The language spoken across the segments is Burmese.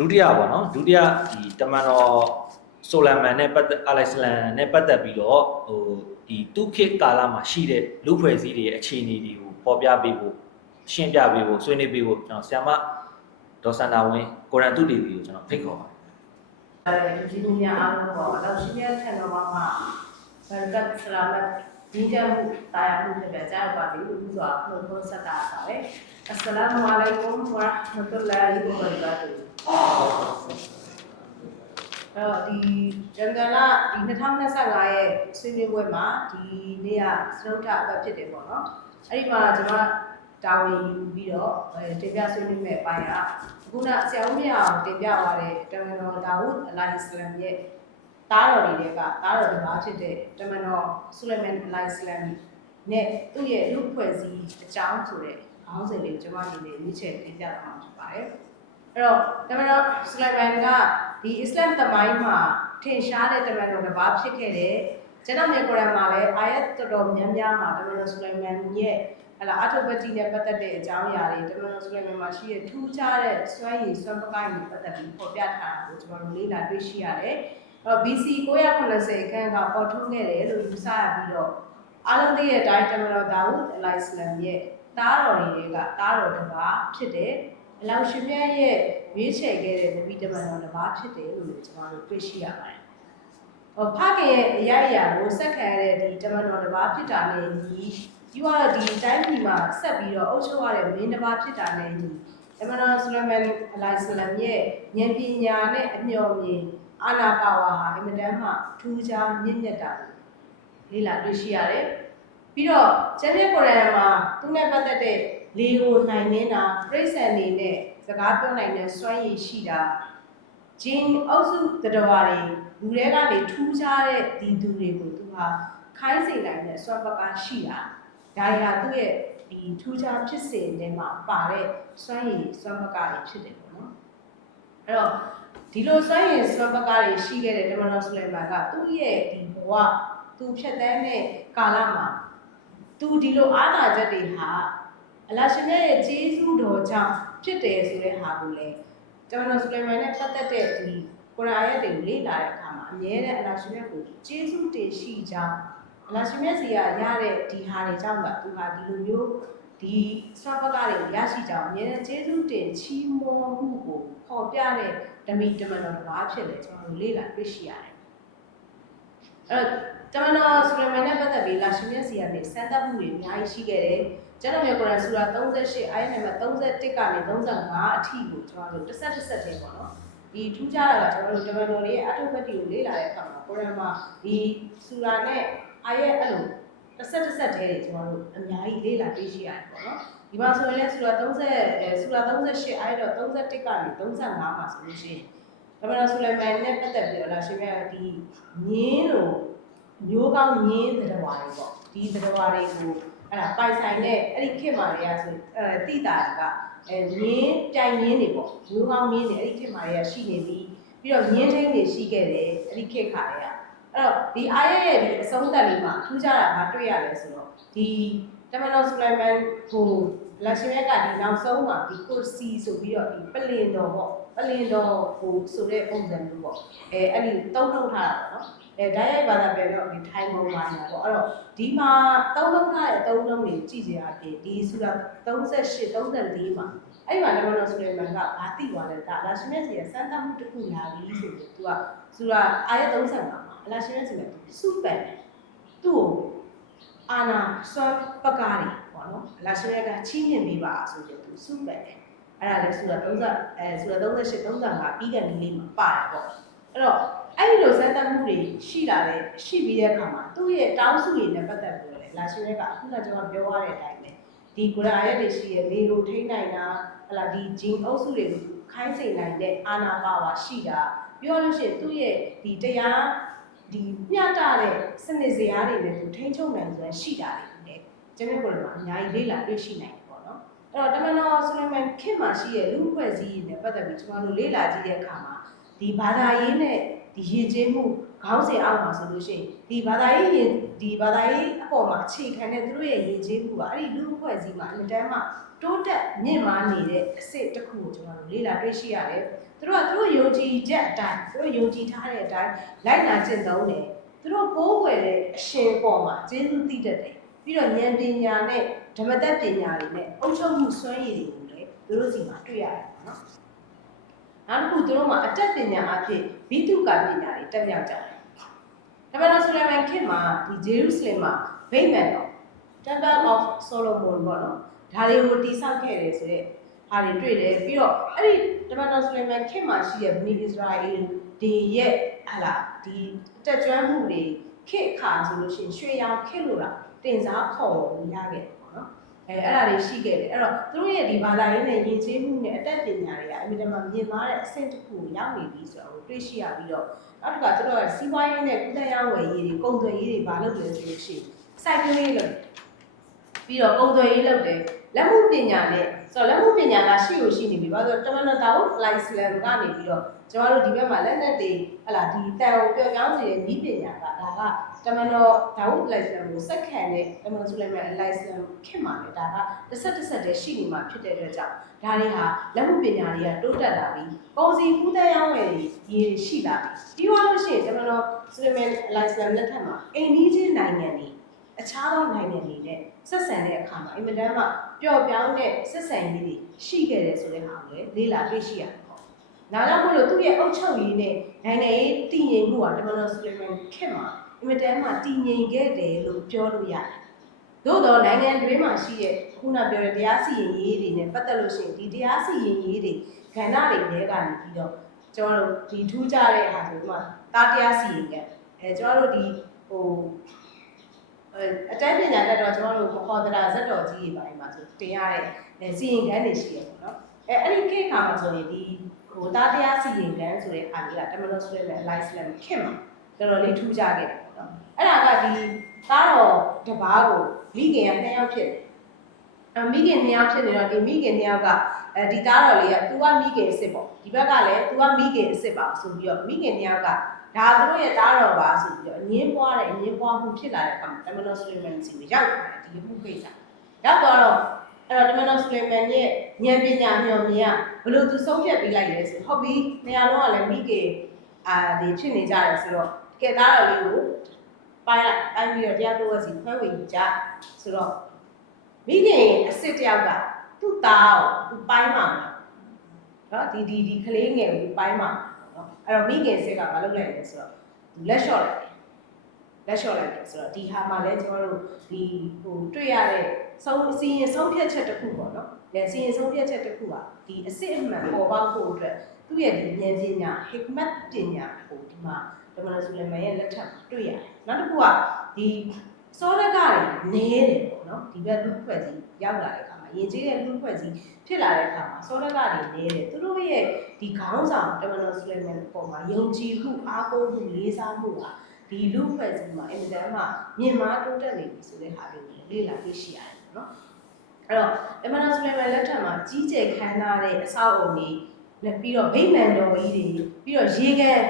ဒုတိယပေါ့နော်ဒုတိယဒီတမန်တော်ဆိုလမန်နဲ့ပတ်သက်အာလိုက်စလန်နဲ့ပတ်သက်ပြီးတော့ဟိုဒီသူခေတ်ကာလမှာရှိတဲ့လူဖွဲ့စည်းတွေရဲ့အခြေအနေတွေကိုပေါ်ပြပေးဖို့ရှင်းပြပေးဖို့ဆွေးနွေးပေးဖို့ကျွန်တော်ဆရာမဒေါ်စန္ဒာဝင်းကိုရန်သူတီဗီကိုကျွန်တော်ဖိတ်ခေါ်ပါတယ်အဲဒီဒီလူများအားလုံးပေါ့တော့ရှင်ရဲ့ထံတော်မှာဘယ်ကတ်ဆလာမတ်ဒီကြမှုတာယာမှုတွေကြောက်ပါသည်လို့ဆိုတော့ဘုရားဆက်တာပါပဲ အစ္စလာမ်အလိုင်ကွမ်ဝါရဟမတုလာဟီဝဘရာကာတူတော့ဒီဂျန်ဂလာဒီ2025ရဲ့ဆွေးနွေးပွဲမှာဒီနေ့ကစရုပ်ထအပတ်ဖြစ်တယ်ပေါ့နော်အဲ့ဒီမှာကျွန်မတာဝန်ယူပြီးတော့အဲတင်ပြဆွေးနွေးမဲ့အပိုင်းကအခုနဆရာဦးမြအောင်တင်ပြသွားတဲ့တမန်တော်ဒါဝုဒ်အလိုင်စလမ်ရဲ့တားတော်တွေကတားတော်တစ်ပါးဖြစ်တဲ့တမန်တော်ဆူလိုင်မန်အလိုင်စလမ်နဲ့သူ့ရဲ့လူဖွဲ့စည်းအကြောင်းဆိုတဲ့ ခေါင်းစဉ်လေးကျွန်မဒီနေ့ရွေးချယ်တင်ပြသွားမှာဖြစ်ပါတယ်အဲ့တော့တမန်တော်ဆူလိုင်မန်ကဒီအစ္စလာမ်သမိုင်းမှာထင်ရှားတဲ့တမန်တော်တစ်ပါးဖြစ်ခဲ့တဲ့ကျွန်တော်မြေကုရ်အာန်မှာလည်းအာယတ်တော်တော်များများမှာတမန်တော်ဆူလိုင်မန်ရဲ့ဟလာအထုပတိနဲ့ပတ်သက်တဲ့အကြောင်းအရာတွေတမန်တော်ဆူလိုင်မန်မှာရှိတဲ့ထူးခြားတဲ့စွမ်းရည်စွမ်းပကားတွေပတ်သက်ပြီးပေါ်ပြထားတာကိုကျွန်တော်တို့လေ့လာတွေ့ရှိရတယ်။အဲ့တော့ BC 980ခန်းကပေါ်ထွန်းခဲ့တယ်လို့ယူဆရပြီးတော့အားလုံးသိတဲ့အတိုင်းတမန်တော်ဒါဝုဒ်အလိုင်စလမ်ရဲ့ တားတော်တွေကတားတော်တစ်ပါးဖြစ်တယ်။အလောင်ရှင်မြတ်ရဲ့ရွေးချယ်ခဲ့တဲ့နဗီတမန်တော်တစ်ပါးဖြစ်တယ်လို့လည်းကျွန်တော်တို့တွေ့ရှိရပါတယ်။ဟောဖခင်ရဲ့အရာအရာကိုစက်ခံရတဲ့ဒီတမန်တော်တစ်ပါးဖြစ်တာနဲ့ညီဒီကတော့ဒီတိုင်းပြည်မှာဆက်ပြီးတော့အုပ်ချုပ်ရတဲ့မင်းတစ်ပါးဖြစ်တာနဲ့ညီတမန်တော်ဆူလိုင်မန်အလိုင်စလမ်ရဲ့ဉာဏ်ပညာနဲ့အမျှော်မြင်အာနာပါဝါဟာအင်မတန်မှထူးခြားမြင့်မြတ်တာကိုလေ့လာတွေ့ရှိရတယ်။ ပြီးတော့ကျမ်းစာကုရ်အာန်မှာသူနဲ့ပတ်သက်တဲ့လေကိုနိုင်နေတာပြိဿန်နေနဲ့စကားပြောနိုင်တဲ့စွမ်းရည်ရှိတာဂျင်းအုပ်စုတတော်ဝါတွေလူတွေကနေထူးခြားတဲ့ဒီသူတွေကိုသူဟာခိုင်းစေနိုင်တဲ့စွမ်းပကားရှိတာဒါရီဟာသူ့ရဲ့ဒီထူးခြားဖြစ်စဉ်ထဲမှာပါတဲ့စွမ်းရည်စွမ်းပကားတွေဖြစ်တယ်ပေါ့နော်အဲ့တော့ဒီလိုစွမ်းရည်စွမ်းပကားတွေရှိခဲ့တဲ့တမန်တော်ဆူလိုင်မာန်ကသူ့ရဲ့ဒီဘဝသူဖြတ်သန်းတဲ့ကာလမှာ သူဒီလိုအားသာချက်တွေဟာအလရှင်မြတ်ရဲ့ဂျေဇုတော်ကြောင့်ဖြစ်တယ်ဆိုတဲ့ဟာကိုလည်းကျွန်တော်ဆူလိုင်မာန်နဲ့ပတ်သက်တဲ့ဒီကုရ်အာန်ရဲ့တွေကိုလေ့လာတဲ့အခါမှာအမြဲတမ်းအလရှင်မြတ်ကိုဂျေဇုတင်ရှိကြောင်းအလရှင်မြတ်စီကရတဲ့ဒီဟာတွေကြောင့်ကသူဟာဒီလိုမျိုးဒီစပကတွေရရှိကြောင်းအမြဲတမ်းဂျေဇုတင်ချီးမွမ်းမှုကိုပေါ်ပြတဲ့ဓမီတမန်တော်တစ်ပါးဖြစ်တယ်ကျွန်တော်တို့လေ့လာတွေ့ရှိရတယ်အဲ့တော့ တမန်တော်ဆူလမန်နဲ့ပတ်သက်ပြီးလာရှင်မြတ်စီကနေစံသတ်မှုတွေအများကြီးရှိခဲ့တယ်ကျွန်တော်မြေကုရ်အာန်ဆူရာ38အာယတ်နံပါတ်31ကနေ35အထိကိုကျွန်တော်တို့တစ်ဆက်တစ်ဆက်တည်းပေါ့နော်ဒီထူးခြားတာကကျွန်တော်တို့တမန်တော်တွေရဲ့အထုပ္ပတိကိုလေ့လာတဲ့အခါမှာကုရ်အာန်မှာဒီဆူရာနဲ့အာယတ်အဲ့လိုတစ်ဆက်တစ်ဆက်တည်းတွေကျွန်တော်တို့အများကြီးလေ့လာတွေ့ရှိရတယ်ပေါ့နော်ဒီမှာဆိုရင်လည်းဆူရာ30အဲဆူရာ38အာယတ်တော့31ကနေ35မှာဆိုလို့ရှိရင်တမန်တော်ဆူလိုင်မန်နဲ့ပတ်သက်ပြီးတော့လာရှင်မြတ်ဒီမြင်းလို့ မျိုးကောင်းမြင်းသတ္တဝါတွေပေါ့ဒီသတ္တဝါတွေကိုအဲ့ဒါပိုင်ဆိုင်တဲ့အဲ့ဒီခေတ်မှာတွေကဆိုအဲတိတာကအဲမြင်းပြိုင်မြင်းတွေပေါ့မျိုးကောင်းမြင်းတွေအဲ့ဒီခေတ်မှာတွေကရှိနေပြီးပြီးတော့မြင်းထိန်းတွေရှိခဲ့တယ်အဲ့ဒီခေတ်ခါတွေကအဲ့တော့ဒီအာရရဲ့ဒီအဆုံးသတ်လေးမှာထူးခြားတာကတွေ့ရတယ်ဆိုတော့ဒီတမန်တော်ဆူလိုင်မန်ကိုလက်ရှင်ရက်ကဒီနောက်ဆုံးမှာဒီကိုစီဆိုပြီးတော့ဒီပလင်တော်ပေါ့ ပလင်တော်ဟိုဆိုတဲ့ပုံစံမျိုးပေါ့အဲအဲ့ဒီတုံးထုတ်ထားတာပေါ့နော်အဲဓာတ်ရိုက်ဘာသာပြန်တော့ဒီထိုင်ပုံပါညာပေါ့အဲ့တော့ဒီမှာတုံးထုတ်ထားတဲ့အတုံးလုံးတွေကြည့်ကြရပြင်ဒီဆိုတာ38 34မှာအဲ့ဒီမှာလည်းမလို့ဆိုရင်ကဘာတိသွားလဲဒါလာရှင်မြတ်စီရဲ့စမ်းသပ်မှုတစ်ခုလာပြီဆိုပြီးသူကဆိုတာအာရ35မှာအလာရှင်မြတ်စီကစုပန်တယ်သူ့ကိုအာနာဆွမ်းပကားတွေပေါ့နော်အလာရှင်မြတ်ကချီးမြှင့်ပေးပါဆိုပြီးသူစုပန်တယ် အဲ့ဒါလည်းဆိုတာ30အဲဆိုတာ38 35ပြီးကန်ဒီလေးမှာပါတယ်ပေါ့အဲ့တော့အဲ့ဒီလိုစမ်းသပ်မှုတွေရှိလာတဲ့ရှိပြီးတဲ့အခါမှာသူ့ရဲ့တောင်းစုတွေနဲ့ပတ်သက်ပြီးတော့လေလာရှင်မြတ်ကအခုနကကျွန်တော်ပြောရတဲ့အတိုင်းပဲဒီကုရ်အာန်ရဲ့တွေရှိရဲ့လေလိုထိနိုင်တာဟလာဒီဂျင်းအုပ်စုတွေကိုခိုင်းစေနိုင်တဲ့အာနာပါဝါရှိတာပြောလို့ရှိရင်သူ့ရဲ့ဒီတရားဒီမျှတတဲ့စနစ်စရာတွေနဲ့သူထိန်းချုပ်နိုင်စွမ်းရှိတာတွေလေကျွန်တော်တို့ကအများကြီးလေ့လာတွေ့ရှိနိုင်တယ်ပေါ့နော် အဲ့တော့တမန်တော်ဆူလိုင်မန်ခင်မှာရှိရဲ့လူဖွဲ့စည်းရေးနဲ့ပတ်သက်ပြီးကျွန်တော်တို့လေ့လာကြည့်တဲ့အခါမှာဒီဘာသာရေးနဲ့ဒီရည်ကျင်းမှုခေါင်းစဉ်အောက်မှာဆိုလို့ရှိရင်ဒီဘာသာရေးရင်ဒီဘာသာရေးအပေါ်မှာအခြေခံတဲ့သူတို့ရဲ့ရည်ကျင်းမှုကအဲ့ဒီလူဖွဲ့စည်းမှာအင်တန်မှတိုးတက်မြင့်မားနေတဲ့အစ်စ်တစ်ခုကိုကျွန်တော်တို့လေ့လာတွေ့ရှိရတယ်။ဘသူတို့ကသူတို့ယုံကြည်ချက်အတိုင်းသူတို့ယုံကြည်ထားတဲ့အတိုင်းလိုက်နာကျင့်သုံးတယ်သူတို့ကိုးကွယ်တဲ့အရှင်ပေါ်မှာကျေးဇူးတည်တတ်တယ်ပြီးတော့ဉာဏ်ပညာနဲ့ ဓမ္မတတ်ပညာတွေနဲ့အုပ်ချုပ်မှုစွမ်းရည်တွေကိုလည်းသူတို့စီမှာတွေ့ရတယ်ပေါ့နော်နောက်တစ်ခုသူတို့မှာအတတ်ပညာအဖြစ်ဘိတုကပညာတွေတက်မြောက်ကြတယ်ဒါပေမဲ့ဆိုလမန်ခေတ်မှာဒီဂျေရုဆလင်မှာဗိမ္မာန်တော် Temple of Solomon ပေါ့နော်ဒါတွေကိုတည်ဆောက်ခဲ့တယ်ဆိုတော့ဟာတွေတွေ့တယ်ပြီးတော့အဲ့ဒီတမန်တော်ဆူလိုင်မန်ခေတ်မှာရှိတဲ့ဗနီအစ္စရာအယ်ဒီရဲ့ဟလာဒီတက်ကြွမှုတွေခေတ်အခါဆိုလို့ရှိရင်ရွှေရောင်ခေတ်လို့လားတင်စားခေါ်ရခဲ့တယ်ပေါ့နော် အဲအဲ့ဒါတွေရှိခဲ့တယ်အဲ့တော့သူတို့ရဲ့ဒီဘာသာရေးနဲ့ယဉ်ကျေးမှုနဲ့အတတ်ပညာတွေကအမြဲတမ်းမြင်မာတဲ့အဆင့်တစ်ခုကိုရောက်နေပြီဆိုတော့တွေ့ရှိရပြီးတော့နောက်တစ်ခါသူတို့ကစီးပွားရေးနဲ့ကုသရေးဝယ်ရေးတွေကုန်သွယ်ရေးတွေဘာလုပ်လဲဆိုလို့ရှိရင်စိုက်ပျိုးရေးလုပ်တယ်ပြီးတော့ပုံသွယ်ရေးလုပ်တယ် လက်မှုပညာနဲ့ဆိုတော့လက်မှုပညာကရှိကိုရှိနေပြီဘာလို့လဲဆိုတော့တမန်တော်တာဝဖလိုက်စလမ်ကနေပြီးတော့ကျွန်တော်တို့ဒီဘက်မှာလက်နက်တွေဟလာဒီတန်ကိုပြောပြောင်းစေတဲ့ဤပညာကဒါကတမန်တော်ဒါဝဖလိုက်စလမ်ကိုစက္ခံတဲ့တမန်တော်ဆူလိုက်曼လိုက်စလမ်ခင်မှာလေဒါကတစ်ဆက်တစ်ဆက်တည်းရှိနေမှာဖြစ်တဲ့အတွက်ကြောင့်ဒါတွေဟာလက်မှုပညာတွေကတိုးတက်လာပြီးပုံစီကူးတဲ့ရောင်းဝယ်တွေဒီရှိလာပြီပြီးတော့လို့ရှိရင်တမန်တော်ဆူလိုက်曼လိုက်စလမ်လက်ထက်မှာအိန္ဒိချင်းနိုင်ငံတွေအခြားသောနိုင်ငံတွေနဲ့ဆက်ဆံတဲ့အခါမှာအင်မတန်မှ ပျော့ပြောင်းတဲ့ဆက်ဆံရေးတွေရှိခဲ့တယ်ဆိုတဲ့ဟာကိုလေလေ့လာတွေ့ရှိရတယ်ပေါ့။နားလောက်မလို့သူ့ရဲ့အုပ်ချုပ်ရေးနဲ့နိုင်ငံရေးတည်ငြိမ်မှုဟာတမန်တော်ဆူလိုမန်ခင်မှာအင်မတန်မှတည်ငြိမ်ခဲ့တယ်လို့ပြောလို့ရတယ်။သို့တော့နိုင်ငံတွင်းမှာရှိတဲ့ခုနပြောတဲ့တရားစီရင်ရေးတွေနဲ့ပတ်သက်လို့ရှိရင်ဒီတရားစီရင်ရေးတွေကဏ္ဍတွေတဲကနေပြီးတော့ကျွန်တော်တို့ဒီထူးခြားတဲ့ဟာဆိုတော့တာတရားစီရင်ကအဲကျွန်တော်တို့ဒီဟို အဲအတိုင်းပညာတက်တော့ကျွန်တော်တို့ခေါ်တာဇက်တော်ကြီးတွေပိုင်းမှာဆိုတင်ရတဲ့စီရင်ကန်းတွေရှိရပေါ့နော်အဲအဲ့ဒီခေတ်ခါမှာဆိုရင်ဒီဟိုတာတရားစီရင်ကန်းဆိုတဲ့အားကြီးကတမန်တော်ဆိုတဲ့ live slam ခင်မှာတော်တော်လေးထူးခြားခဲ့တယ်ပေါ့နော်အဲ့ဒါကဒီသားတော်တစ်ပါးကိုမိခင်ကနှစ်ယောက်ဖြစ်တယ်အမိခင်နှစ်ယောက်ဖြစ်နေတော့ဒီမိခင်နှစ်ယောက်ကအဲဒီသားတော်လေးက तू ကမိခင်အစ်စ်ပေါ့ဒီဘက်ကလည်း तू ကမိခင်အစ်စ်ပါဆိုပြီးတော့မိခင်နှစ်ယောက်က ဒါသူတို့ရဲ့သားတော်ပါဆိုပြီးတော့အငင်းပွားတယ်အငင်းပွားမှုဖြစ်လာတဲ့အခါမှာတမန်တော်ဆူလီမန်စီကိုရောက်လာတယ်ဒီမှုကိစ္စရောက်တော့တော့အဲ့တော့တမန်တော်ဆူလီမန်ရဲ့ဉာဏ်ပညာမျှော်မြင်ကဘလို့သူဆုံးဖြတ်ပေးလိုက်လဲဆိုဟုတ်ပြီနေရာလုံးကလည်းမိကေအာဒီဖြစ်နေကြတယ်ဆိုတော့ကဲသားတော်လေးကိုပိုင်းလိုက်ပိုင်းပြီးတော့တရားတော်ဝစီဖွဲ့ဝေကြဆိုတော့မိခင်အစ်စ်တယောက်ကသူ့သားကိုသူပိုင်းမှာနော်ဒီဒီဒီကလေးငယ်ကိုပိုင်းမှာနော် အဲ့တော့မိခင်စစ်ကမလုပ်လိုက်လဲဆိုတော့သူလက်လျှော့လိုက်တယ်လက်လျှော့လိုက်တယ်ဆိုတော့ဒီဟာမှာလဲကျွန်တော်တို့ဒီဟိုတွေ့ရတဲ့ဆုံးစီရင်ဆုံးဖြတ်ချက်တစ်ခုပေါ့နော်လေစီရင်ဆုံးဖြတ်ချက်တစ်ခုကဒီအစစ်အမှန်ပေါ်ပေါက်ဖို့အတွက်သူ့ရဲ့ဒီဉာဏ်ပညာ hikmat ပညာကိုဒီမှာဒမန်ဆူလမန်ရဲ့လက်ထက်မှာတွေ့ရတယ်နောက်တစ်ခုကဒီစောရကတွေနဲတယ်ပေါ့နော်ဒီဘက်လူဖွဲ့ကြီးရောက်လာတဲ့ အခါမှာယဉ်ကျေးတဲ့လူဖွဲ့ကြီးဖြစ်လာတဲ့အခါမှာစောရကတွေနဲတယ်သူတို့ရဲ့ဒီခေါင်းဆောင်တမန်တော်ဆူလိုင်မန်ပေါ်မှာယုံကြည်မှုအားကိုးမှုလေးစားမှုဟာဒီလူဖွဲ့စည်းမှာအင်မတန်မှမြင့်မားတိုးတက်နေပြီဆိုတဲ့ဟာလေးကိုလေ့လာသိရှိရတယ်နော်အဲ့တော့တမန်တော်ဆူလိုင်မန်လက်ထက်မှာကြီးကျယ်ခမ်းနားတဲ့အဆောက်အုံတွေလက်ပြီးတော့ဗိမာန်တော်ကြီးတွေပြီးတော့ရေကန်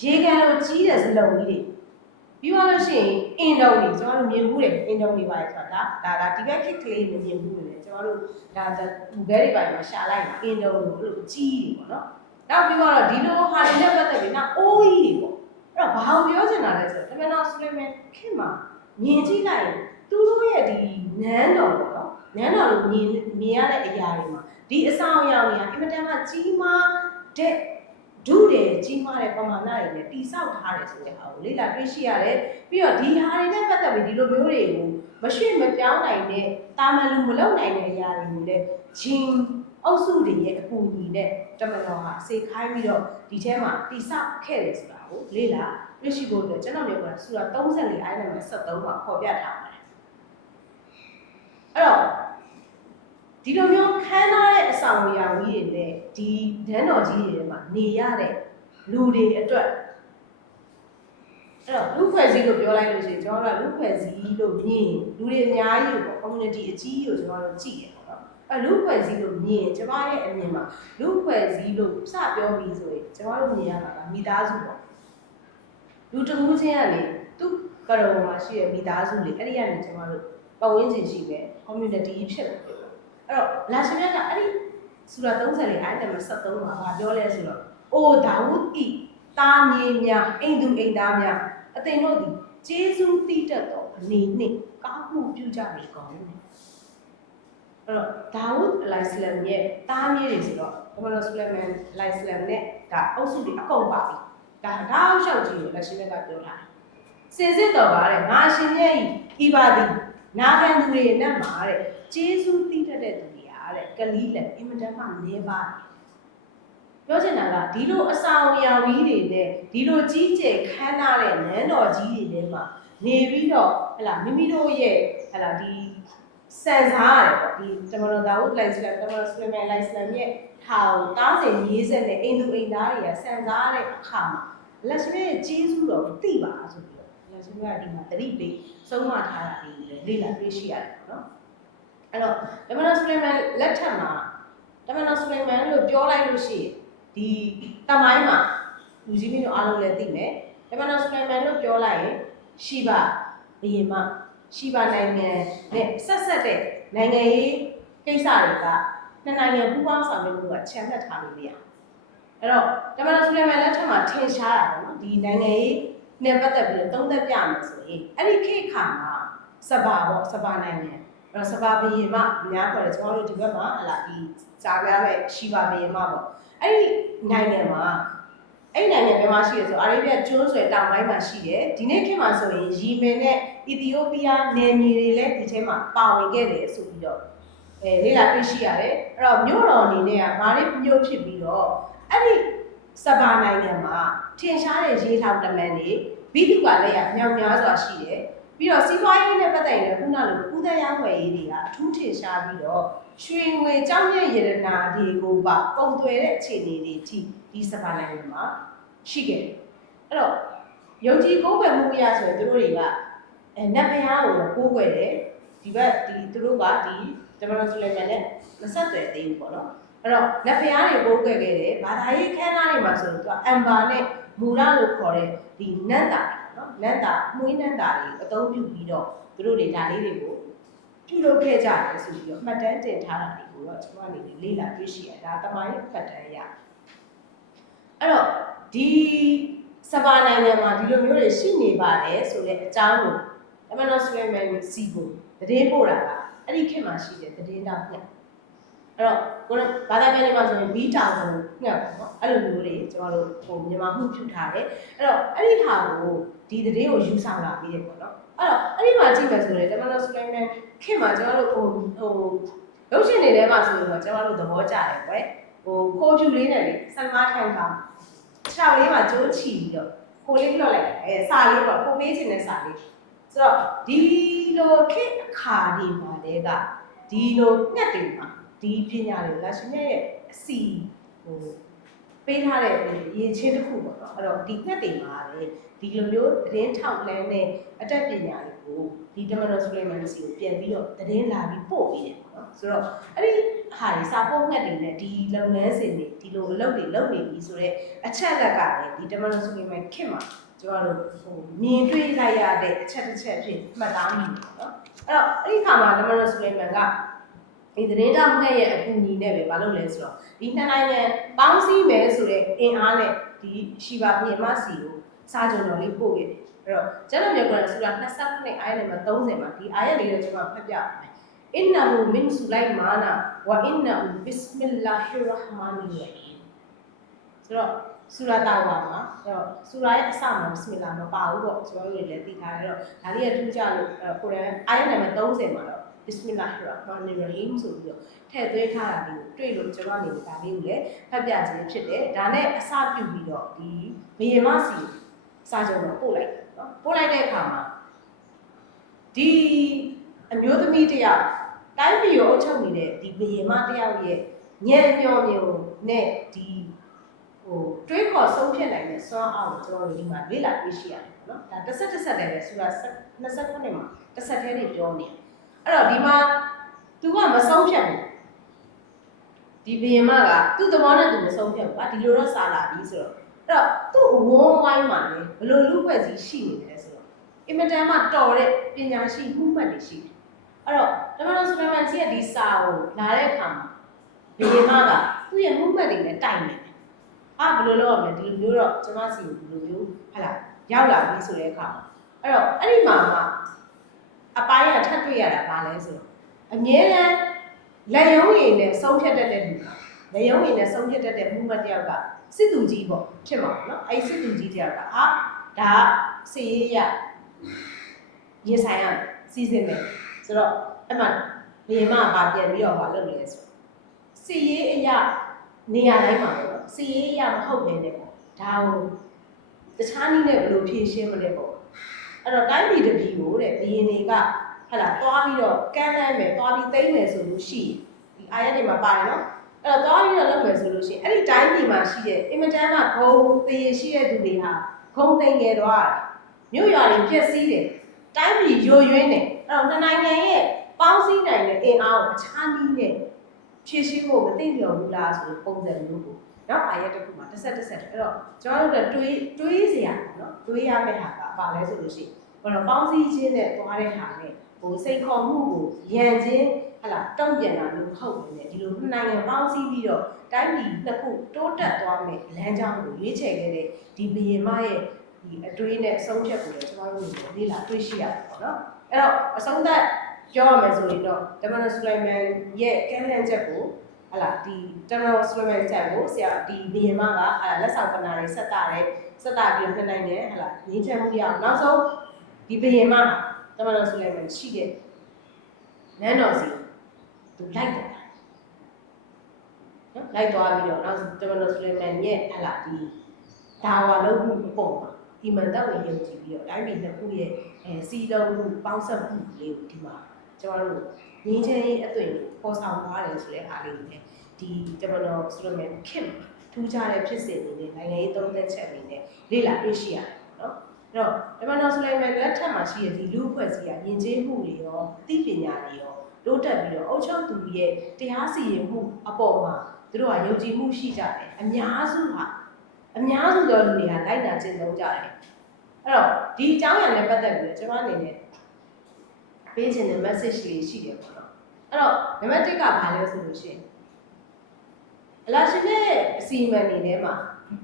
ရေကန်လိုကြီးတဲ့စလုံးကြီးတွေပြီးသွားလို့ရှိရင်အင်တုံတွေကျွန်တော်တို့မြင်မှုတယ်အင်တုံတွေပါလေဆိုတာဒါဒါဒီဘက်ခစ်ကလေးကိုမြင်မှုတယ် ကျွန်တော်တို့ဒါဘူဘဲတွေပါမှာရှာလိုက်အင်တုံတွေအဲ့လိုကြီးတွေပေါ့နော်နောက်ပြီးတော့ဒီလိုဟာတွေနဲ့ပတ်သက်ပြီးနောက်အိုးကြီးတွေပေါ့အဲ့တော့ဘာကိုပြောချင်တာလဲဆိုတော့တမန်တော်ဆူလိမန်ခင်မှာမြင်ကြည့်လိုက်ရင်သူတို့ရဲ့ဒီနန်းတော်ပေါ့နော်နန်းတော်လို့မြင်မြင်ရတဲ့အရာတွေမှာဒီအဆောင်အယောင်တွေကအင်မတန်မှကြီးမားတဲ့ ဒုတယ်ကြီးမားတဲ့ပမာဏတွေနဲ့တိဆောက်ထားတယ်ဆိုတဲ့ဟာကိုလေ့လာတွေ့ရှိရတယ်ပြီးတော့ဒီဟာတွေနဲ့ပတ်သက်ပြီးဒီလိုမျိုးတွေကိုမရွှေ့မပြောင်းနိုင်တဲ့တာမန်လူမလုံနိုင်တဲ့အရာတွေကိုလည်းဂျင်းအုပ်စုတွေရဲ့အကူအညီနဲ့တမန်တော်ဟာစေခိုင်းပြီးတော့ဒီထဲမှာတိဆောက်ခဲ့တယ်ဆိုတာကိုလေ့လာတွေ့ရှိဖို့အတွက်ကျွန်တော်မျိုးကဆူရာ34အိုင်နံပါတ်73မှာပေါ်ပြထားပါတယ်အဲ့တော့ ဒီလိုမျိုးခန်းထားတဲ့အဆောင်အရာကြီးတွေနဲ့ဒီဒန်းတော်ကြီးတွေထဲမှာနေရတဲ့လူတွေအတွက်အဲ့တော့လူဖွဲ့စည်းလို့ပြောလိုက်လို့ရှိရင်ကျွန်တော်တို့ကလူဖွဲ့စည်းလို့မြင်လူတွေအများကြီးကိုပေါ့ community အကြီးကိုကျွန်တော်တို့ကြည့်ရပေါ့နော်အဲ့လူဖွဲ့စည်းလို့မြင်ကျွန်မရဲ့အမြင်မှာလူဖွဲ့စည်းလို့စပြောပြီးဆိုရင်ကျွန်တော်တို့မြင်ရတာကမိသားစုပေါ့လူတစ်ခုချင်းကနေသူ့ကရောမှာရှိတဲ့မိသားစုတွေအဲ့ဒီကနေကျွန်တော်တို့ပတ်ဝန်းကျင်ရှိပဲ community ဖြစ်လာတယ်ပေါ့ အဲ့တော့လာရှင်မြတ်ကအဲ့ဒီဆူရာ30လေးအဲ့ဒါမှာ73မှာဗာပြောလဲဆိုတော့အိုဒါဝုဒ်ဤတာမြေများအိမ်သူအိမ်သားများအသင်တို့သည်ဂျေဇုတည်တတ်သောအနေနှင့်ကောင်းမှုပြုကြပြီကောင်းတယ်အဲ့တော့ဒါဝုဒ်အလိုင်စလမ်ရဲ့တားမြေတွေဆိုတော့ဘမလောဆူလမန်အလိုင်စလမ်နဲ့ဒါအုပ်စုတွေအကုန်ပါပြီဒါဒါအုပ်ရှောက်ကြီးကိုလက်ရှိဘက်ကပြောထားတယ်စင်စစ်တော်ပါတဲ့ငါရှင်ရဲ့ဤပါသည်နာခံသူတွေနဲ့မှာတဲ့ ဂျေဇုတည်တတ်တဲ့သူတွေအားတဲ့ကလီးလက်အင်မတန်မှနေပါတယ်ပြောချင်တာကဒီလိုအဆောင်အရာကြီးတွေနဲ့ဒီလိုကြီးကျယ်ခမ်းနားတဲ့နန်းတော်ကြီးတွေထဲမှာနေပြီးတော့ဟလာမိမိတို့ရဲ့ဟလာဒီစံစားရတယ်ပေါ့ဒီတမန်တော်ဒါဝုဒ်လိုက်စလမ်တမန်တော်ဆူလမန်လိုက်စလမ်ရဲ့ဟာကိုတားစင်ရေးဆက်နဲ့အိမ်သူအိမ်သားတွေကစံစားတဲ့အခါမှာလက်ရှိရဲ့ကျေးဇူးတော်ကိုသိပါဆိုပြီးတော့လက်ရှိကဒီမှာတတိပေးဆုံးမထားတာဒီလေ့လာတွေ့ရှိရတယ်ပေါ့နော် အဲ့တော့တမန်တော်ဆူလမန်လက်ထက်မှာတမန်တော်ဆူလမန်လို့ပြောလိုက်လို့ရှိရင်ဒီတမိုင်းမှာလူကြီးမင်းတို့အားလုံးလည်းသိမယ်တမန်တော်ဆူလမန်လို့ပြောလိုက်ရင်ရှိပါဘုရင်မရှိပါနိုင်ငံနဲ့ဆက်ဆက်တဲ့နိုင်ငံရေးကိစ္စတွေကနှစ်နိုင်ငံပူးပေါင်းဆောင်ရွက်မှုကချန်သက်ထားလို့မရအဲ့တော့တမန်တော်ဆူလမန်လက်ထက်မှာထင်ရှားတာပေါ့နော်ဒီနိုင်ငံရေးနဲ့ပတ်သက်ပြီးတော့သုံးသပ်ပြမယ်ဆိုရင်အဲ့ဒီခေတ်ခါမှာစပါပေါ့စပါနိုင်ငံအဲ့ တော့စပါဘုရင်မအများခေါ်တယ်ကျွန်တော်တို့ဒီဘက်မှာဟလာဒီကြားများမဲ့ရှိပါဘုရင်မပေါ့အဲ့ဒီနိုင်ငံမှာအဲ့ဒီနိုင်ငံဘယ်မှာရှိလဲဆိုအာရေဗျကျွန်းဆွယ်တောင်ပိုင်းမှာရှိတယ်ဒီနေ့ခေတ်မှာဆိုရင်ယီမင်နဲ့အီသီယိုးပီးယားနယ်မြေတွေလည်းဒီထဲမှာပါဝင်ခဲ့တယ်ဆိုပြီးတော့အဲလေ့လာတွေ့ရှိရတယ်အဲ့တော့မြို့တော်အနေနဲ့ကဘာတွေမြို့ဖြစ်ပြီးတော့အဲ့ဒီစပါနိုင်ငံမှာထင်ရှားတဲ့ရေထောင်တမန်တွေဘိတုကလည်းရမြောက်များစွာရှိတယ် ပြီးတော့စီးပွားရေးနဲ့ပတ်သက်ရင်လည်းခုနလိုကုသရေးဝယ်ရေးတွေကအထူးထင်ရှားပြီးတော့ရွှေငွေကြောင်းမြတ်ရတနာတွေကိုပါပုံသွယ်တဲ့အခြေအနေတွေအထိဒီစပါနိုင်ငံမှာရှိခဲ့တယ်အဲ့တော့ယုံကြည်ကိုးကွယ်မှုအရဆိုရင်သူတို့တွေကအဲနတ်ဘုရားကိုကိုးကွယ်တယ်ဒီဘက်ဒီသူတို့ကဒီတမန်တော်ဆူလိုင်မန်နဲ့မဆက်သွယ်သေးဘူးပေါ့နော်အဲ့တော့နတ်ဘုရားတွေကိုးကွယ်ခဲ့တယ်ဘာသာရေးခမ်းနားတွေမှာဆိုရင်သူကအမ်ဘာနဲ့မူရလို့ခေါ်တဲ့ဒီနတ်တာ နော်နတ်တာမှုင်းနတ်တာတွေအသုံးပြုပြီးတော့သူတို့တွေဒါလေးတွေကိုပြုလုပ်ခဲ့ကြတယ်ဆိုပြီးတော့မှတ်တမ်းတင်ထားတာတွေကိုတော့ကျွန်တော်အနေနဲ့လေ့လာတွေ့ရှိရတာဒါတမိုင်းဖတ်တမ်းရအဲ့တော့ဒီစပါနိုင်ငံမှာဒီလိုမျိုးတွေရှိနေပါတယ်ဆိုတဲ့အကြောင်းကိုအမနောဆွေမန်စီကိုတည်င်းပို့တာကအဲ့ဒီခေတ်မှာရှိတဲ့တည်င်းတောက်ညက် အဲ့တော့ကိုယ်ဘာသာပြန်နေမှာဆိုရင်ဘီတောင်ကိုညက်ပေါ့နော်အဲ့လိုမျိုးတွေကျွန်တော်တို့ဟိုမြန်မာမှုဖြူထားတယ်အဲ့တော့အဲ့ဒီဟာကိုဒီတည်င်းကိုယူဆောင်လာပြီးတယ်ပေါ့နော်အဲ့တော့အဲ့ဒီမှာကြည့်မယ်ဆိုရင်တမန်တော်ဆွေမန်ခေတ်မှာကျွန်တော်တို့ဟိုဟိုရုပ်ရှင်တွေထဲမှာဆိုရင်တော့ကျွန်တော်တို့သဘောကျတယ်ကွယ်ဟိုခိုးဖြူလေးနဲ့လေဆန်မားထိုင်တာခြေောက်လေးမှာကျိုးချီပြီးတော့ကိုလေးလွတ်လိုက်တယ်အဲစာလေးပေါ့ကိုပေးခြင်းနဲ့စာလေးဆိုတော့ဒီလိုခေတ်အခါဒီမှာတည်းကဒီလိုညက်တွေမှာ ဒီပညာတွေလက်ရှိမြရဲ့အစီဟိုပေးထားတဲ့ရေချင်းတစ်ခုပေါ့နော်အဲ့တော့ဒီညက်တွေမှာလေဒီလိုမျိုးသတင်းထောက်လန်းတဲ့အတတ်ပညာတွေကိုဒီတမန်တော်ဆူလိုင်မန်စီကိုပြန်ပြီးတော့သတင်းလာပြီးပို့ပေးတယ်ပေါ့နော်ဆိုတော့အဲ့ဒီဟာတွေစာပို့ငှက်တွေနဲ့ဒီလုပ်ငန်းစဉ်တွေဒီလိုအလုပ်တွေလုပ်နေပြီဆိုတော့အချက်လက်ကလည်းဒီတမန်တော်စုမိမယ်ခင်မှာကျွန်တော်တို့ဟိုမြင်တွေ့လိုက်ရတဲ့အချက်တစ်ချက်ဖြစ်မှတ်သားမိတယ်နော်အဲ့တော့အဲ့ဒီခါမှာတမန်တော်စုလိမန်က ဒီသတင်းတောက်ငှက်ရဲ့အကူအညီနဲ့ပဲမလုပ်လဲဆိုတော့ဒီနှစ်နိုင်ငံပေါင်းစည်းမယ်ဆိုတဲ့အင်အားနဲ့ဒီရှိပါပြင်မစီကိုစာကြုံတော်လေးပို့ခဲ့တယ်အဲ့တော့ကျွန်တော်ပြောရဆူလာ29အားရနဲ့30မှာဒီအားရလေးတော့ကျွန်တော်ဖတ်ပြပါမယ်အင်နဟူမင်ဆူလိုင်မာနာဝအင်နဟူဘစ်မီလာဟီရ်မာနီရဟီဆိုတော့ဆူရာတာဝါမှာအဲ့တော့ဆူရာရဲ့အစမှာဘစ်မီလာမပါဘူးပေါ့ကျွန်တော်တို့လည်းသိထားတယ်အဲ့တော့ဒါလေးကထူးခြားလို့အဲ့ကိုရန်အာယတ်နံပါတ်30မှာတော့ ဘစ်မီလာဟီရာမာနီရဟီမ်ဆိုပြီးတော့ထည့်သွင်းထားတာဒီတွေ့လို့ကျွန်တော်အနေနဲ့ဒါလေးကိုလည်းဖတ်ပြခြင်းဖြစ်တယ်ဒါနဲ့အစပြုပြီးတော့ဒီဘယင်မစီစာချုပ်တော့ပို့လိုက်တယ်နော်ပို့လိုက်တဲ့အခါမှာဒီအမျိုးသမီးတယောက်တိုင်းပြည်ကိုအုပ်ချုပ်နေတဲ့ဒီဘယင်မတယောက်ရဲ့ညံ့ညော်မျိုးနဲ့ဒီဟိုတွေးခေါ်ဆုံးဖြတ်နိုင်တဲ့စွမ်းအားကိုကျွန်တော်တို့ဒီမှာလေ့လာတွေ့ရှိရတယ်ပေါ့နော်ဒါတစ်ဆက်တစ်ဆက်တည်းပဲဆူရာ29မှာတစ်ဆက်တည်းနေပြောနေ အဲ့တော့ဒီမှာ तू ကမဆုံးဖြတ်ဘူးဒီဘီယမကသူ့သဘောနဲ့ तू မဆုံးဖြတ်ဘူးอ่ะဒီလိုတော့စာလာပြီဆိုတော့အဲ့တော့သူ့အဝန်းဝိုင်းမှာလေဘယ်လိုလူဖွဲ့စည်းရှိနေလဲဆိုတော့အင်မတန်မှတော်တဲ့ပညာရှိမှုမှတ်တွေရှိတယ်အဲ့တော့တမန်တော်ဆူလမန်ကြီးကဒီစာကိုလာတဲ့အခါမှာ ဘယ်မှာကသူ့ရဲ့ movement တွေနဲ့တိုင်နေတယ်အာဘယ်လိုလုပ်ရမလဲဒီလိုမျိုးတော့ကျွန်မစီကိုဘယ်လိုမျိုးဟာလာရောက်လာပြီဆိုတဲ့အခါမှာအဲ့တော့အဲ့ဒီမှာမှ အပိုင်းကထပ်တွေ့ရတာပါလဲဆိုတော့အမြဲတမ်းလက်ရုံးရည်နဲ့ဆုံးဖြတ်တတ်တဲ့လူလက်ရုံးရည်နဲ့ဆုံးဖြတ်တတ်တဲ့ movement တယောက်ကစစ်သူကြီးပေါ့ဖြစ်မှာပေါ့နော်အဲ့ဒီစစ်သူကြီးတယောက်ကဟာဒါကစီရေးရရင်ဆိုင်ရမယ်စီစဉ်မယ်ဆိုတော့အဲ့မှာဘယ်မှာပါပြန်ပြီးတော့မလုပ်လဲဆိုစီရေးအရာနေရာတိုင်းမှာပေါ့နော်စီရေးအရာမဟုတ်ဘဲနဲ့ပေါ့ဒါကိုတခြားနည်းနဲ့ဘယ်လိုဖြည့်ရှင်းမလဲပေါ့ အဲ့တော့တိုင်းပြည်တစ်ပြည်ကိုတဲ့ဘီရင်တွေကဟလာသွားပြီးတော့ကမ်းလှမ်းမယ်သွားပြီးသိမ့်မယ်ဆိုလို့ရှိရင်ဒီအားရတွေမှာပါတယ်နော်အဲ့တော့သွားပြီးတော့လုပ်မယ်ဆိုလို့ရှိရင်အဲ့ဒီတိုင်းပြည်မှာရှိတဲ့အင်မတန်ကဂုံတည်ရှိတဲ့သူတွေဟာဂုံသိမ့်ငယ်သွားတယ်မြို့ရွာတွေပြည့်စည်တယ်တိုင်းပြည်ယိုယွင်းတယ်အဲ့တော့နှစ်နိုင်ငံရဲ့ပေါင်းစည်းနိုင်တဲ့အင်အားကိုအခြားနည်းနဲ့ဖြည့်ရှင်းဖို့မသိလျော်ဘူးလားဆိုတဲ့ပုံစံမျိုးကို နောက်အားရတစ်ခုမှာတစ်ဆက်တစ်ဆက်အဲ့တော့ကျွန်တော်တို့တွေးတွေးစရာပေါ့နော်တွေးရမယ့်ဟာကဘာလဲဆိုလို့ရှိရင်ဘာလို့ပေါင်းစည်းခြင်းနဲ့သွားတဲ့ဟာနဲ့ဟိုစိတ်ခေါ်မှုကိုရန်ချင်းဟလာတုံ့ပြန်တာလို့မဟုတ်ဘူးねဒီလိုနှစ်နိုင်ငံပေါင်းစည်းပြီးတော့တိုင်းပြည်တစ်ခုတိုးတက်သွားမယ်လမ်းကြောင်းကိုရွေးချယ်ခဲ့တဲ့ဒီဘီရင်မရဲ့ဒီအတွေးနဲ့အဆုံးဖြတ်ကိုလည်းကျွန်တော်တို့လေ့လာတွေ့ရှိရတယ်ပေါ့နော်အဲ့တော့အဆုံးသတ်ပြောရမယ်ဆိုရင်တော့တမန်တော်ဆူလိုင်မန်ရဲ့ကမ်းလှမ်းချက်ကို ဟလာဒီတမန်တော်ဆူလိုင်မန်ချက်ကိုဆရာဒီဘီရင်မကဟလာလက်ဆောင်ပနာတွေဆက်တာတယ်ဆက်တာပြီးတော့နှစ်နိုင်ငံဟလာငင်းချမှုရအောင်နောက်ဆုံးဒီဘီရင်မတမန်တော်ဆူလိုင်မန်ရှိတဲ့နန်းတော်စီသူလိုက်တယ်နော်လိုက်သွားပြီးတော့နောက်တမန်တော်ဆူလိုင်မန်ရဲ့ဟလာဒီဒါဝါလုံးမှုအပေါ်မှာဒီမန်တပ်ဝင်ယုံကြည်ပြီးတော့တိုင်းပြည်နှစ်ခုရဲ့အဲစီလုံးမှုပေါင်းစပ်မှုလေးကိုဒီမှာကျွန်တော်တို့ ငင်းချင်းအသွင်ပေါ်ဆောင်သွားတယ်ဆိုတဲ့အားလေးနဲ့ဒီတမန်တော်ဆူလိုင်မန်ခင်ထူးခြားတဲ့ဖြစ်စဉ်တွေနဲ့နိုင်ငံရေးသုံးသက်ချက်တွေနဲ့လေ့လာတွေ့ရှိရတယ်နော်အဲ့တော့တမန်တော်ဆူလိုင်မန်လက်ထက်မှာရှိတဲ့ဒီလူအဖွဲ့အစည်းကယဉ်ကျေးမှုတွေရောသိပညာတွေရောတိုးတက်ပြီးတော့အုပ်ချုပ်သူရဲ့တရားစီရင်မှုအပေါ်မှာသူတို့ကယုံကြည်မှုရှိကြတယ်အများစုဟာအများစုသောလူတွေကလိုက်နာကျင့်သုံးကြတယ်အဲ့တော့ဒီအကြောင်းအရာနဲ့ပတ်သက်ပြီးတော့ကျွန်မအနေနဲ့ ပေးချင်တဲ့ message လေးရှိတယ်ပေါ့နော်အဲ့တော့နံပါတ်1ကဘာလဲဆိုလို့ရှိရင်အလားရှိတဲ့အစီအမံတွေထဲမှာ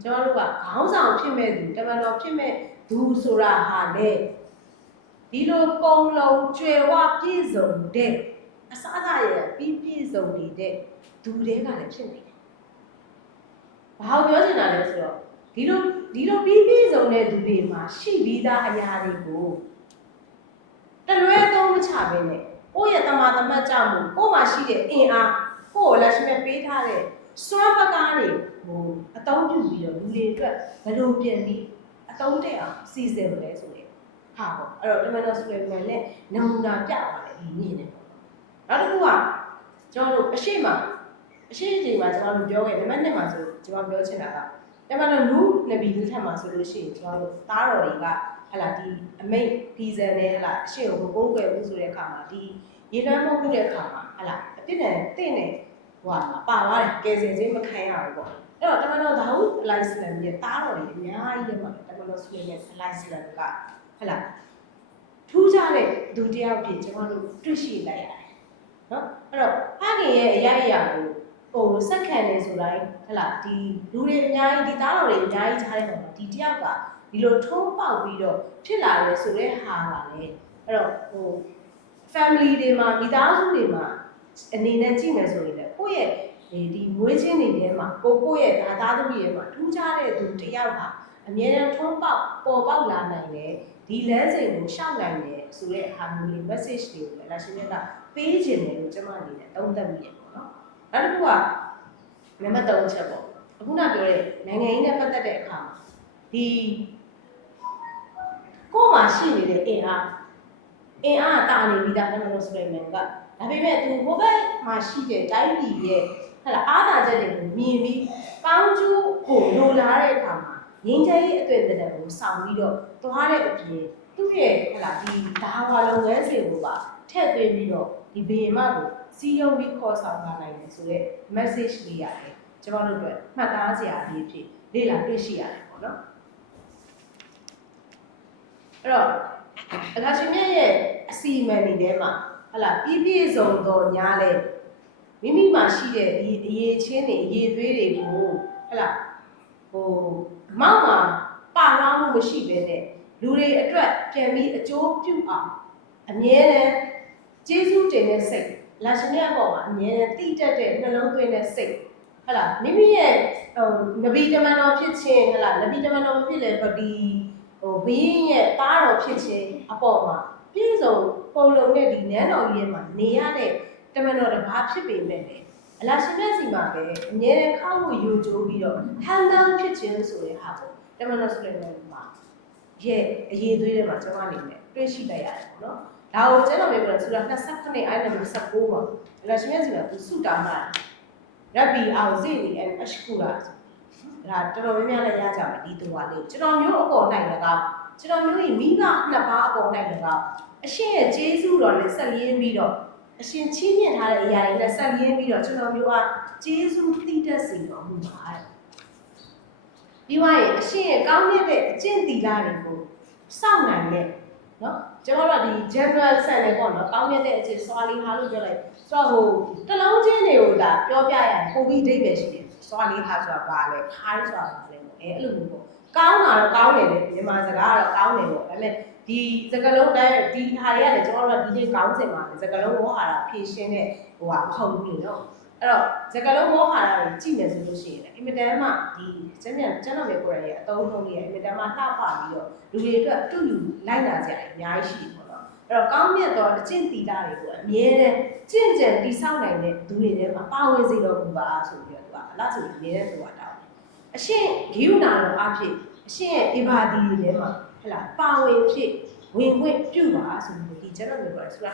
ကျွန်တော်တို့ကခေါင်းဆောင်ဖြစ်မဲ့သူတမန်တော်ဖြစ်မဲ့သူဆိုတာဟာလေဒီလိုပုံလုံးကျွယ်ဝပြည့်စုံတဲ့အစအစရဲ့ပြီးပြည့်စုံနေတဲ့သူတွေကလည်းဖြစ်နေတယ်။ဘာကိုပြောချင်တာလဲဆိုတော့ဒီလိုဒီလိုပြီးပြည့်စုံတဲ့သူတွေမှာရှိပြီးသားအရာတွေကို တလွဲသုံးမချဘဲနဲ့ကိုယ့်ရဲ့တမာတမတ်ကြောင့်မို့ကိုယ့်မှာရှိတဲ့အင်အားကိုယ့်ကိုလက်ရှိမဲ့ပေးထားတဲ့စွမ်းပကားတွေဟိုအသုံးပြုပြီးတော့လူတွေအတွက်ဘယ်လိုပြင်ပြီးအသုံးတည့်အောင်စီစဉ်မလဲဆိုရင်ဟာပေါ့အဲ့တော့တမန်တော်စပယ်မန်နဲ့နမူနာပြပါတယ်ဒီနေ့နဲ့ပေါ့နောက်တစ်ခုကကျွန်တော်တို့အရှိမအရှိအချိန်မှာကျွန်တော်တို့ပြောခဲ့နံပါတ်1မှာဆိုကျွန်တော်ပြောချင်တာကတမန်တော်နူးနဗီလူထက်မှာဆိုလို့ရှိရင်ကျွန်တော်တို့သားတော်တွေက ဟလာဒီအမိတ်ဖီဇန်နဲ့ဟလာအရှိကိုမပိုးကွယ်ဘူးဆိုတဲ့အခါမှာဒီရေနမ်းမဟုတ်တဲ့အခါမှာဟလာအပြစ်နဲ့တင့်နဲ့ဟိုဟာပါသွားတယ်ကယ်ဆယ်ခြင်းမခံရဘူးပေါ့အဲ့တော့တမန်တော်ဒါဟုအလိုက်စလမ်ရဲ့သားတော်တွေအများကြီးတမှာတမန်တော်ဆွေရဲ့အလိုက်စလမ်ကဟလာထူးခြားတဲ့ဒုတိယဖြစ်ကျွန်တော်တို့တွေ့ရှိလိုက်ရတယ်နော်အဲ့တော့ဖခင်ရဲ့အရာအရာကိုဟိုစက်ခံနေဆိုတိုင်းဟလာဒီလူတွေအများကြီးဒီသားတော်တွေအများကြီးခြားတဲ့ပုံမှာဒီတယောက်က ဒီလိုထုံးပေါက်ပြီးတော့ဖြစ်လာတယ်ဆိုတဲ့ဟာကလည်းအဲ့တော့ဟို family တွေမှာမိသားစုတွေမှာအနေနဲ့ကြည့်မယ်ဆိုရင်လည်းကိုယ့်ရဲ့ဒီဒီမွေးချင်းတွေထဲမှာကိုကိုယ့်ရဲ့သားသားသမီးတွေမှာထူးခြားတဲ့သူတစ်ယောက်ဟာအမြဲတမ်းထုံးပေါက်ပေါ်ပေါက်လာနိုင်တယ်ဒီလမ်းစဉ်ကိုရှောက်နိုင်တယ်ဆိုတဲ့ဟာမျိုးလေး message တွေကိုလည်းလာရှင်မြတ်ကပေးခြင်းတယ်လို့ကျွန်မအနေနဲ့သုံးသပ်မိတယ်ပေါ့နော်နောက်တစ်ခုကနံပါတ်3ချက်ပေါ့အခုနပြောတဲ့နိုင်ငံရေးနဲ့ပတ်သက်တဲ့အခါမှာဒီ ကိုယ်မှာရှိနေတဲ့အင်အားအင်အားတာနေပြီးသားနံပါတ်ဆိုရယ်မန်ကဒါပေမဲ့သူဟိုဘက်မှာရှိတဲ့တိုင်းပြည်ရဲ့ဟဲ့လားအားသာချက်တွေကိုမြင်ပြီးကောင်းကျိုးကိုလိုလားတဲ့အခါမှာငင်းချဲရေးအသွင်တဲ့ကိုစောင့်ပြီးတော့သွားတဲ့အပြင်သူ့ရဲ့ဟဲ့လားဒီဒါဝါလုပ်ငန်းစဉ်ကိုပါထည့်သွင်းပြီးတော့ဒီဘေမကိုစီးရုံးပြီးခေါ်ဆောင်လာနိုင်တယ်ဆိုတော့ message လေးရတယ်ကျွန်တော်တို့အတွက်မှတ်သားစရာလေးဖြစ်လေ့လာတွေ့ရှိရတယ်ပေါ့နော် အဲ့တော့အလာရှင်မြတ်ရဲ့အစီအမံတွေထဲမှာဟလာပြည့်ပြည့်စုံသောညားလဲမိမိမှာရှိတဲ့အရေးအရေးချင်းတွေအရေးသွေးတွေကိုဟဲ့လားဟိုအမောက်မှာပါလာမှုမရှိဘဲနဲ့လူတွေအတွက်ပြန်ပြီးအကျိုးပြုအောင်အမြဲတမ်းကျေးဇူးတင်တဲ့စိတ်လာရှင်ရဲ့အပေါ်မှာအမြဲတမ်းတိတက်တဲ့နှလုံးသွင်းတဲ့စိတ်ဟဲ့လားမိမိရဲ့ဟိုနဗီတမန်တော်ဖြစ်ခြင်းဟဲ့လားနဗီတမန်တော်မဖြစ်လေဗဒီ ဟိုဘင်းရဲ့သားတော်ဖြစ်ခြင်းအပေါ်မှာပြည့်စုံပုံလုံးတဲ့ဒီနန်းတော်ကြီးရဲ့မှာနေရတဲ့တမန်တော်တစ်ပါးဖြစ်ပေမဲ့လေအလားရှင်ရဲ့စီမှာပဲအမြဲတမ်းခောက်လို့ယူကြိုးပြီးတော့ဟန်ဒန်ဖြစ်ခြင်းဆိုတဲ့ဟာကိုတမန်တော်ဆိုတဲ့နေရာမှာရဲ့အရေးသွေးထဲမှာကျွန်မအနေနဲ့တွေ့ရှိလိုက်ရတယ်ပေါ့နော်ဒါကိုကျွန်တော်ပြောပြဆိုတော့29အိုင်နံပါတ်19မှာအလားရှင်ရဲ့စီမှာသူစုတာမှာရဘီအောင်ဇီနီအန်အရှကူလာဆိုဒါတော်တော်များများလည်းရကြမယ်ဒီတူပါလေးကျွန်တော်မျိုးအပေါ်နိုင်လည်းကော ကျွန်တော်မျိုးကြီးမိဘနှစ်ပါးအပေါ်နိုင်လည်းကောအရှင်ရဲ့ဂျေဇုတော်နဲ့ဆက်လျင်းပြီးတော့အရှင်ချင်းမြင့်ထားတဲ့အရာတွေနဲ့ဆက်လျင်းပြီးတော့ကျွန်တော်မျိုးကဂျေဇုသိတတ်စေတော်မူပါတဲ့ပြီးွားရင်အရှင်ရဲ့ကောင်းမြတ်တဲ့အကျင့်သီလတွေကိုစောင့်နိုင်တဲ့နော်ကျွန်တော်တို့ကဒီ general sense နဲ့ပေါ့နော်ကောင်းမြတ်တဲ့အကျင့်စွာလီဟာလို့ပြောလိုက်ဆိုတော့ဟိုတလုံးချင်းတွေကိုဒါပြောပြရရင်ပုံပြီးအဓိပ္ပာယ်ရှိတယ်စွာလီဟာဆိုတာဘာလဲခိုင်းဆိုတာဘာလဲပေါ့အဲအဲ့လိုမျိုးပေါ့ ကောင်းတာတော့ကောင်းတယ်လေမြန်မာစကားကတော့ကောင်းတယ်ပေါ့ဒါပေမဲ့ဒီစကလုံးတိုင်းဒီဟာတွေကလည်းကျွန်တော်တို့ကဒီနေ့ကောင်းစင်ပါလေစကလုံးဝဟာတာဖြည့်ရှင်းတဲ့ဟိုဟာမဟုတ်ဘူးလေနော်အဲ့တော့စကလုံးဝဟာတာကိုကြည့်မယ်ဆိုလို့ရှိရင်လည်းအင်မတန်မှဒီကျမ်းပြန်ကျမ်းတော်ရဲ့ကိုယ်ရဲ့အသုံးနှုန်းတွေရဲ့အင်မတန်မှလှပပြီးတော့လူတွေအတွက်အတူတူလိုက်လာကြတယ်အများကြီးရှိတယ်ပေါ့နော်အဲ့တော့ကောင်းမြတ်သောအကျင့်တီတာတွေကိုအမြဲတမ်းကျင့်ကြံတိဆောက်နိုင်တဲ့သူတွေထဲမှာပါဝင်စေတော်မူပါဆိုပြီးတော့သူကအလားဆိုအမြဲတမ်းဆိုတာတောင်းတယ် အရှင်ဂိယူနာတော်အဖြစ်အရှင်ရဲ့ဒီဘာဒီတွေထဲမှာဟဲ့လားပါဝင်ဖြစ်ဝင်ခွင့်ပြုပါဆိုပြီးဒီကျွန်တော်ပြောပါတယ်ဆိုတာ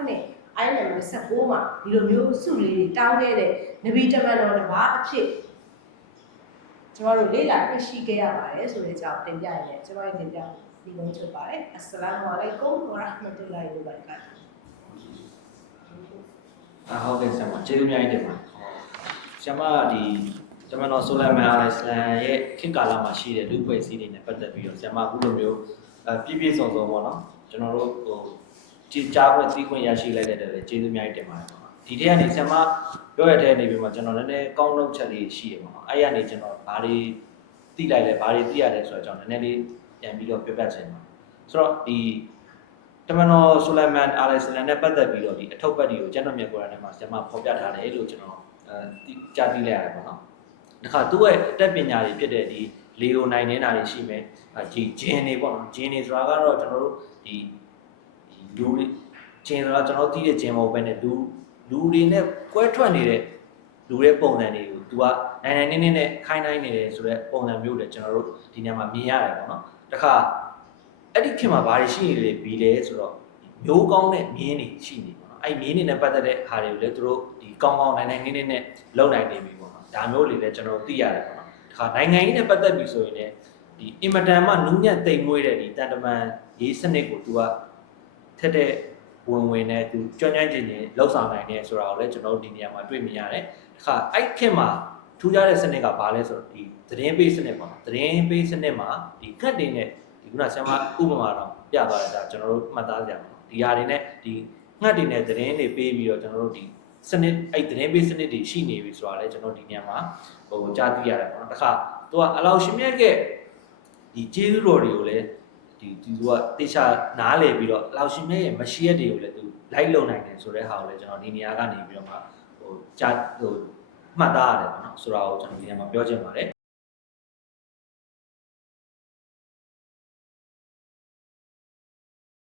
29အိုင်နံပါတ်19မှာဒီလိုမျိုးစုလေးတွေတောင်းခဲ့တဲ့နဗီတမန်တော်တစ်ပါးအဖြစ်ကျမတို့လေ့လာတွေ့ရှိခဲ့ရပါတယ်ဆိုတဲ့အကြောင်းတင်ပြရရင်ကျမတို့တင်ပြဒီလိုချုပ်ပါတယ်အစ္စလာမ်အလိုင်ကွမ်ဝရဟ်မတူလာဟီဝဘရကာတူအာဟုတ်ကဲ့ဆရာမကျေးဇူးများကြီးတင်ပါတယ်ဆရာမကဒီ တမန်တော်ဆိုလိုင်မန်အာလိုင်စလမ်ရဲ့ခေတ်ကာလမှာရှိတဲ့လူ့ဖွဲ့စည်းတွေနဲ့ပတ်သက်ပြီးတော့ဆရာမအခုလိုမျိုးအပြည့်ပြည့်စုံစုံပေါ့နော်ကျွန်တော်တို့ဟိုကြည်ကြားခွင့်သိခွင့်ရရှိလိုက်တဲ့အတွက်လည်းကျေးဇူးများကြီးတင်ပါတယ်ပေါ့နော်ဒီထဲကနေဆရာမပြောရတဲ့နေပြီးမှကျွန်တော်လည်းနည်းနည်းကောင်းလုံးချက်လေးရှိရပါတော့အဲ့ရနေကျွန်တော်ဘာတွေသိလိုက်လဲဘာတွေသိရတယ်ဆိုတော့ကျွန်တော်နည်းနည်းလေးပြန်ပြီးတော့ပြပြချင်ပါတယ်ဆိုတော့ဒီတမန်တော်ဆူလိုင်မန်အာလိုင်ဆလန်နဲ့ပတ်သက်ပြီးတော့ဒီအထုပ်ပတ်တွေကိုကျွန်တော်မြတ်ကိုရနဲ့မှာဆရာမဖော်ပြထားတယ်လို့ကျွန်တော်အဲကြားသိလိုက်ရတယ်ပေါ့နော်။ ဒါခါသူ့ရဲ့တက်ပညာတွေဖြစ်တဲ့ဒီလေယိုနိုင်နေတာတွေရှိမယ်။အဲဒီဂျင်းတွေပေါ့နော်။ဂျင်းတွေဆိုတာကတော့ကျွန်တော်တို့ဒီဒီလူတွေဂျင်းဆိုတာကျွန်တော်သိတဲ့ဂျင်းမဟုတ်ဘဲနဲ့လူလူတွေနဲ့ကွဲထွက်နေတဲ့လူရဲ့ပုံစံတွေကို तू ကနိုင်နိုင်နေနေနဲ့ခိုင်းနိုင်နေတယ်ဆိုတော့ပုံစံမျိုးတွေကျွန်တော်တို့ဒီနေရာမှာမြင်ရတယ်ပေါ့နော်။ဒါခါအဲ့ဒီခင်မှာဘာတွေရှိနေလဲပြီးလဲဆိုတော့မျိုးကောင်းတဲ့မြင်းတွေရှိနေပေါ့နော်အဲ့မြင်းတွေနဲ့ပတ်သက်တဲ့အခါတွေကိုလည်းသူတို့ဒီကောင်းကောင်းနိုင်နိုင်နေနေနဲ့လုံနိုင်နေပြီပေါ့နော် ဒါမျိုးတွေလည်းကျွန်တော်သိရတယ်ပေါ့နော်ဒီခါနိုင်ငံရေးနဲ့ပတ်သက်ပြီဆိုရင်လည်းဒီအင်မတန်မှနူးညံ့တိမ်မွေးတဲ့ဒီတန်တမန်ရေးစနစ်ကိုသူကထက်တဲ့ဝင်ဝင်နဲ့သူကြွန့်ကြွန့်ကျင်ကျင်လှုပ်ဆောင်နိုင်တယ်ဆိုတာကိုလည်းကျွန်တော်တို့ဒီနေရာမှာတွေ့မြင်ရတယ်ဒီခါအဲ့ခင်မှာထူးခြားတဲ့စနစ်ကဘာလဲဆိုတော့ဒီသတင်းပေးစနစ်ပေါ့နော်သတင်းပေးစနစ်မှာဒီကတ်တွေနဲ့ဒီခုနဆရာမဥပမာတော့ပြသွားတယ်ဒါကျွန်တော်တို့မှတ်သားကြပါဒီဟာတွေနဲ့ဒီငှက်တွေနဲ့သတင်းတွေပေးပြီးတော့ကျွန်တော်တို့ဒီ စနစ်အဲ့သတင်းပေးစနစ်တွေရှိနေပြီဆိုတာလည်းကျွန်တော်ဒီနေရာမှာဟိုကြားသိရတယ်ပေါ့နော်တခါသူကအလောက်ရှင်မြတ်ကဒီကျေးဇူးတော်တွေကိုလည်းဒီဒီသူကတေချာနားလည်ပြီးတော့အလောက်ရှင်မြတ်ရဲ့မရှိရက်တွေကိုလည်းသူလိုက်လုံနိုင်တယ်ဆိုတဲ့ဟာကိုလည်းကျွန်တော်ဒီနေရာကနေပြီးတော့မှဟိုကြားဟိုမှတ်သားရတယ်ပေါ့နော်ဆိုတာကိုကျွန်တော်ဒီနေရာမှာပြောချင်ပါတယ်